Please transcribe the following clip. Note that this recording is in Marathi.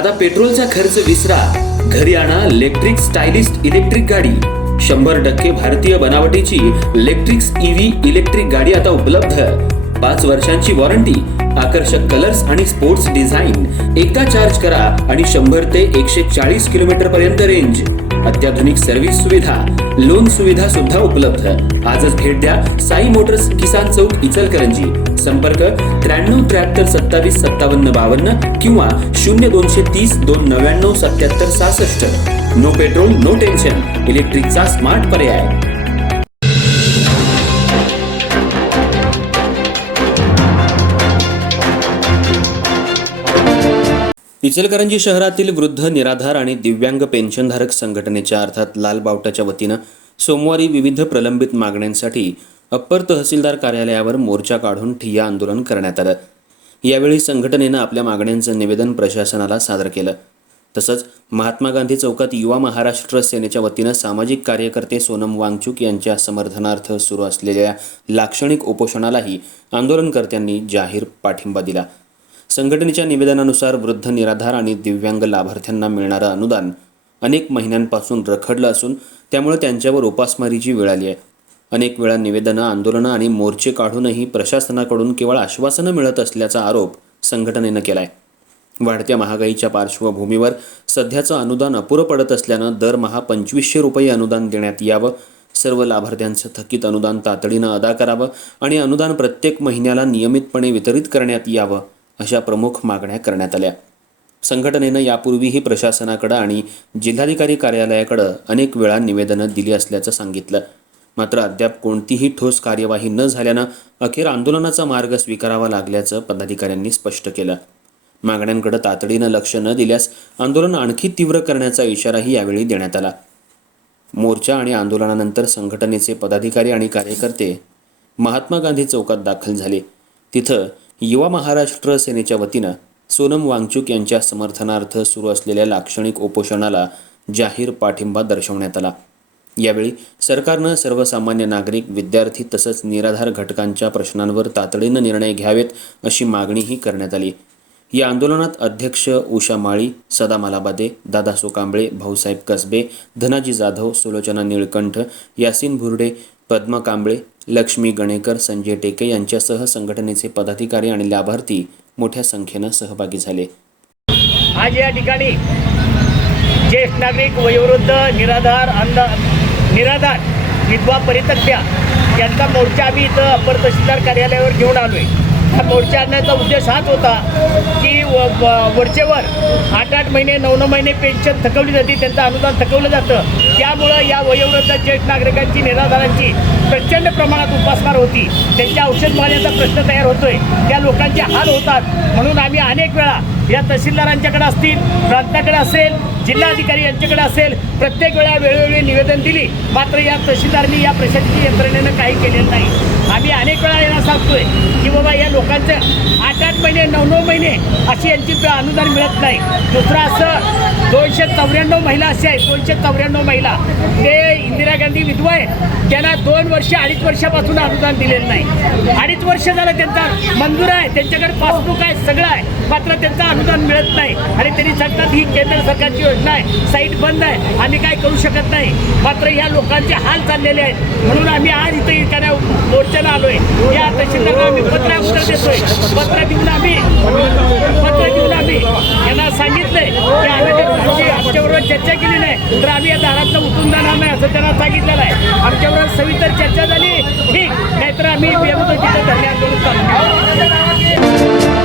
आता पेट्रोलचा खर्च विसरा, घरी आणा इलेक्ट्रिक स्टायलिस्ट इलेक्ट्रिक गाडी। 100% भारतीय बनावटीची इलेक्ट्रिक्स ईव्ही इलेक्ट्रिक गाडी आता उपलब्ध। 5 वर्षांची वॉरंटी, आकर्षक कलर्स आणि स्पोर्ट्स डिझाइन। एकदा चार्ज करा आणि 100 ते 140 किलोमीटर पर्यंत रेंज। अत्याधुनिक सर्व्हिस सुविधा, लोन सुविधा सुद्धा उपलब्ध। आजच भेट द्या साई मोटर्स, किसान चौक, इचलकरंजी। संपर्क 93 73 27 57 52 किंवा 0230 299 77 66। नो पेट्रोल नो टेन्शन, इलेक्ट्रिकचा स्मार्ट पर्याय। इचलकरंजी शहरातील वृद्ध, निराधार आणि दिव्यांग पेन्शनधारक संघटनेच्या अर्थात लाल बावटाच्या वतीनं सोमवारी विविध प्रलंबित मागण्यांसाठी अप्पर तहसीलदार कार्यालयावर मोर्चा काढून ठिय्या आंदोलन करण्यात आलं। यावेळी संघटनेनं आपल्या मागण्यांचं निवेदन प्रशासनाला सादर केलं। तसंच महात्मा गांधी चौकात युवा महाराष्ट्र सेनेच्या वतीनं सामाजिक कार्यकर्ते सोनम वांगचुक यांच्या समर्थनार्थ सुरू असलेल्या लाक्षणिक उपोषणालाही आंदोलनकर्त्यांनी जाहीर पाठिंबा दिला। संघटनेच्या निवेदनानुसार वृद्ध, निराधार आणि दिव्यांग लाभार्थ्यांना मिळणारं अनुदान अनेक महिन्यांपासून रखडलं असून त्यामुळे त्यांच्यावर उपासमारीची वेळ आली आहे। अनेक वेळा निवेदनं, आंदोलनं आणि मोर्चे काढूनही प्रशासनाकडून केवळ आश्वासनं मिळत असल्याचा आरोप संघटनेनं केलाय। वाढत्या महागाईच्या पार्श्वभूमीवर सध्याचं अनुदान अपुरं पडत असल्यानं दरमहा 2500 रुपये अनुदान देण्यात यावं, सर्व लाभार्थ्यांचं थकीत अनुदान तातडीनं अदा करावं आणि अनुदान प्रत्येक महिन्याला नियमितपणे वितरित करण्यात यावं, अशा प्रमुख मागण्या करण्यात आल्या। संघटनेनं यापूर्वीही प्रशासनाकडे आणि जिल्हाधिकारी कार्यालयाकडे अनेक वेळा निवेदनं दिली असल्याचं सांगितलं, मात्र अद्याप कोणतीही ठोस कार्यवाही न झाल्यानं अखेर आंदोलनाचा मार्ग स्वीकारावा लागल्याचं पदाधिकाऱ्यांनी स्पष्ट केलं। मागण्यांकडे तातडीनं लक्ष न दिल्यास आंदोलन आणखी तीव्र करण्याचा इशाराही यावेळी देण्यात आला। मोर्चा आणि आंदोलनानंतर संघटनेचे पदाधिकारी आणि कार्यकर्ते महात्मा गांधी चौकात दाखल झाले। तिथं युवा महाराष्ट्र सेनेच्या वतीनं सोनम वांगचुक यांच्या समर्थनार्थ सुरू असलेल्या लाक्षणिक उपोषणाला जाहीर पाठिंबा दर्शवण्यात आला। यावेळी सरकारनं सर्वसामान्य नागरिक, विद्यार्थी तसंच निराधार घटकांच्या प्रश्नांवर तातडीनं निर्णय घ्यावेत, अशी मागणीही करण्यात आली। या आंदोलनात अध्यक्ष उषा माळी, सदा मालाबादे, दादा सोकांबळे, भाऊसाहेब कसबे, धनाजी जाधव, सुलोचना निळकंठ, यासीन भुर्डे, पद्मा कांबळे, लक्ष्मी गणेकर, संजय टेके यांच्यासह संघटनेचे पदाधिकारी आणि लाभार्थी मोठ्या संख्येनं सहभागी झाले। आज या ठिकाणी ज्येष्ठ नागरिक, वयोवृद्ध, निराधार, विधवा, परित्यक्त्या यांचा मोर्चा आम्ही इथं अप्पर तहसीलदार कार्यालयावर घेऊन आलोय। हा मोर्चा आणण्याचा उद्देश हाच होता की वरचेवर 8-8 महिने, 9-9 महिने पेन्शन थकवली जाते, त्यांचं अनुदान थकवलं जातं। त्यामुळं या वयोवृद्ध ज्येष्ठ नागरिकांची, निराधारांची प्रचंड प्रमाणात उपासमार होती, त्यांच्या औषध पाण्याचा प्रश्न तयार होतोय, त्या लोकांचे हाल होतात। म्हणून आम्ही अनेक वेळा या तहसीलदारांच्याकडे असतील, प्रांताकडे असेल, जिल्हाधिकारी यांच्याकडे असेल, प्रत्येक वेळा वेळोवेळी निवेदन दिली, मात्र या तहसीलदारांनी, या प्रशासकीय यंत्रणेनं काही केलेलं नाही। आम्ही अनेक वेळा यांना सांगतोय की बाबा या लोकांचं 8-8 महिने, 9-9 महिने अशी यांची अनुदान मिळत नाही। दुसरं असं 294 महिला असे आहेत, 294 महिला, ते इंदिरा गांधी विधवा आहेत, त्यांना 2 वर्ष, 2.5 वर्षापासून अनुदान दिलेलं नाही। 2.5 वर्ष झालं त्यांचा मंजूर आहे, त्यांच्याकडे पासबुक आहे, सगळं आहे, मात्र त्यांचं अनुदान मिळत नाही। आणि त्यांनी सांगतात ही केंद्र सरकारची योजना आहे, साईट बंद आहे, आम्ही काय करू शकत नाही। मात्र या लोकांचे हाल चाललेले आहेत। म्हणून आम्ही आज इथं एखाद्या मोर्चाला आलोय। या तहसीलदारांना आम्ही पत्र देतोय, पत्र देऊन आम्ही यांना सांगितलंय की आम्ही आमच्याबरोबर चर्चा केली नाही तर आम्ही या दारातनं उठून जाणार नाही, असं त्यांना सांगितलेलं आहे। आमच्याबरोबर सविस्तर चर्चा झाली, ठीक, नाहीतर आम्ही बेमुदतीचं धरणे आंदोलन चालू केलं।